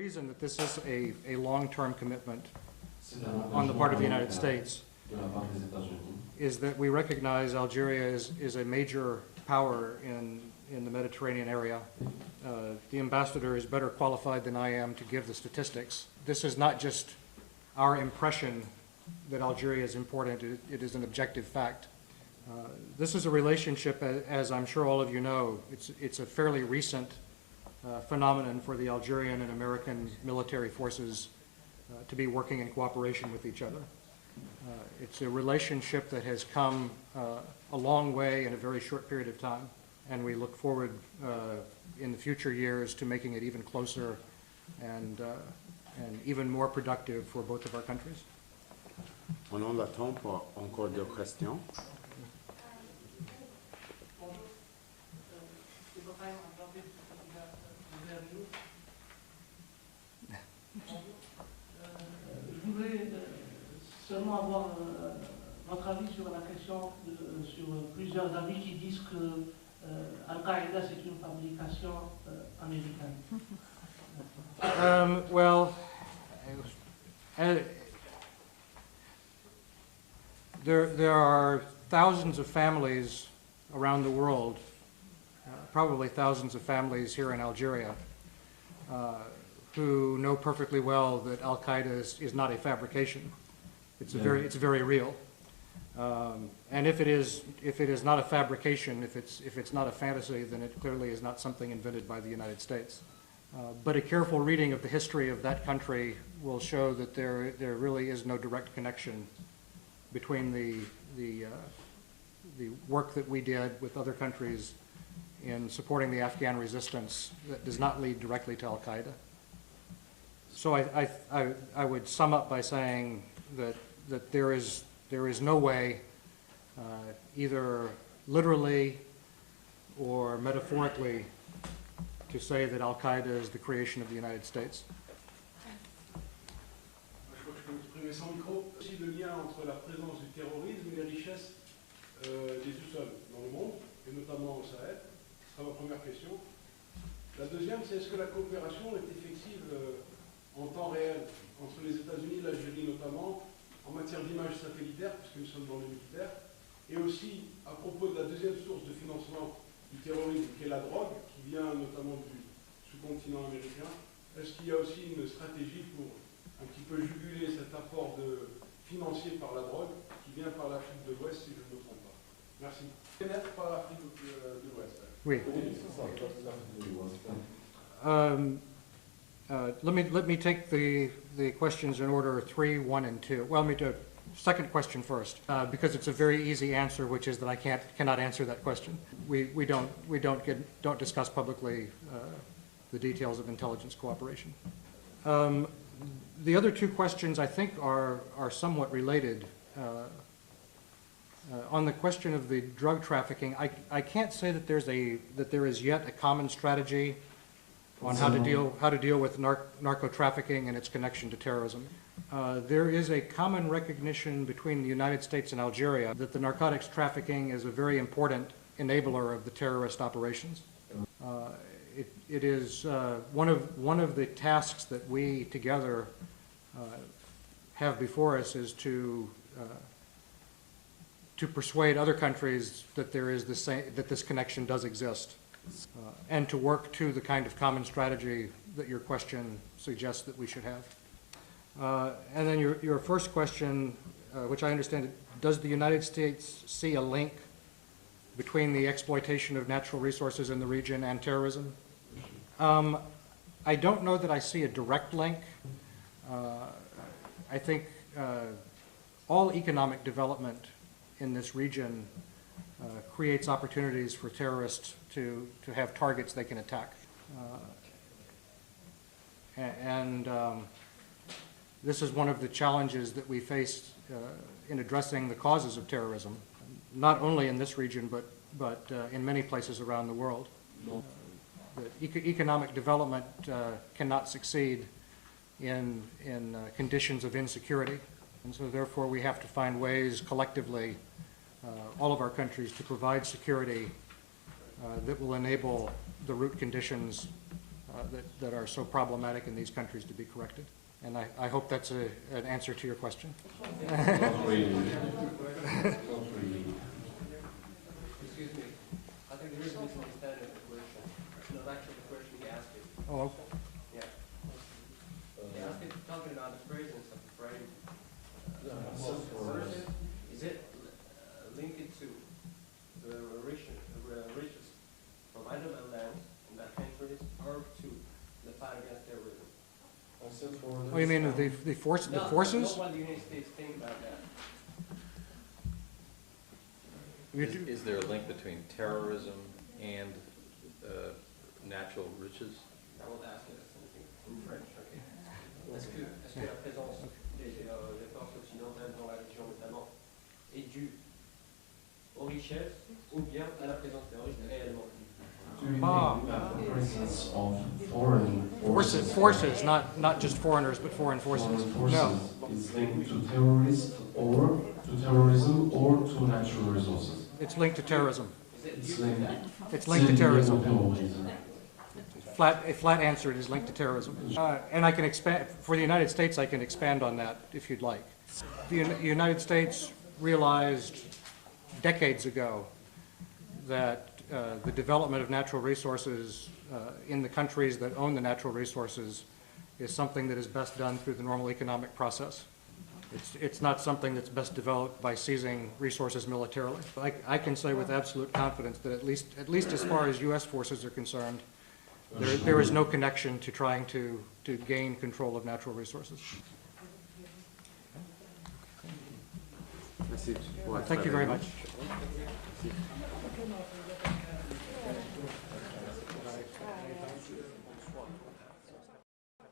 reason that this is a long-term commitment on the part of the United States is that we recognize Algeria is a major power in the Mediterranean area. The ambassador is better qualified than I am to give the statistics. This is not just our impression that Algeria is important, it is an objective fact. This is a relationship, as I'm sure all of you know, it's a fairly recent phenomenon for the Algerian and American military forces to be working in cooperation with each other. It's a relationship that has come a long way in a very short period of time, and we look forward in the future years to making it even closer and even more productive for both of our countries. On attend pour encore deux questions. Je voudrais seulement avoir votre avis sur la question, sur plusieurs avis qui disent que Al-Qaïda c'est une fabrication américaine. Well, there are thousands of families around the world, probably thousands of families here in Algeria, who know perfectly well that Al-Qaeda is not a fabrication. It's very real. And if it is not a fabrication, if it's not a fantasy, then it clearly is not something invented by the United States. But a careful reading of the history of that country will show that there really is no direct connection between the work that we did with other countries in supporting the Afghan resistance that does not lead directly to Al-Qaeda. So I would sum up by saying that there is no way, either literally or metaphorically, to say that Al-Qaeda is the creation of the United States. Je crois que je peux m'exprimer sans micro. Aussi le lien entre la présence du terrorisme et les richesses des sous-sols dans le monde, et notamment au Sahel. Ce sera ma première question. La deuxième, c'est est-ce que la coopération est effective en temps réel entre les États-Unis et l'Algérie notamment, en matière d'images satellitaires, puisque nous sommes dans le militaire, et aussi à propos de la deuxième source de financement du terrorisme, qui est la drogue, qui vient notamment du sous-continent américain. Est-ce qu'il y a aussi une stratégie pour un petit peu juguler cet apport financier par la drogue qui vient par l'Afrique de l'Ouest, si je ne me trompe pas? Merci. Par l'Afrique de l'Ouest. Oui. Let me take the questions in order 3, 1, and 2. Well, let me do a second question first, because it's a very easy answer, which is that I cannot answer that question. We don't discuss publicly the details of intelligence cooperation. The other two questions I think are somewhat related. On the question of the drug trafficking, I can't say that there is yet a common strategy on how to deal with narco trafficking and its connection to terrorism. There is a common recognition between the United States and Algeria that the narcotics trafficking is a very important enabler of the terrorist operations. It is one of the tasks that we together have before us is to persuade other countries that that this connection does exist, and to work to the kind of common strategy that your question suggests that we should have. And then your first question, which I understand, does the United States see a link between the exploitation of natural resources in the region and terrorism? I don't know that I see a direct link. I think all economic development in this region creates opportunities for terrorists to have targets they can attack. This is one of the challenges that we face in addressing the causes of terrorism, not only in this region, but in many places around the world. Economic development cannot succeed in conditions of insecurity, and so therefore we have to find ways collectively, all of our countries, to provide security that will enable the root conditions that are so problematic in these countries to be corrected. And I hope that's an answer to your question. Not really. Not really. Excuse me. I think there is a misunderstanding of the question. Not actually the question he asked it. Oh, Yeah. He asked it talking about the presence of the frame. First, is it linked to the riches provided by land in that countries or to the fight against terrorism? oh, you mean the forces? No, what do the United States think about that? Is there a link between terrorism and natural riches? I will ask you something in French, ok? Est-ce que la présence des forces occidentales dans la région notamment est due aux richesses ou bien à la présence terroriste réellement? Do you think that the presence of foreign Forces, not just foreigners, but foreign forces. No, is linked to terrorism or to natural resources? it's linked to terrorism. It's linked. It's linked to terrorism. Terrorism. A flat answer, it is linked to terrorism. And I can expand, for the United States, I can expand on that if you'd like. The United States realized decades ago that the development of natural resources in the countries that own the natural resources is something that is best done through the normal economic process. It's not something that's best developed by seizing resources militarily. But I can say with absolute confidence that at least as far as U.S. forces are concerned, there is no connection to trying to gain control of natural resources. Merci. Thank you very much.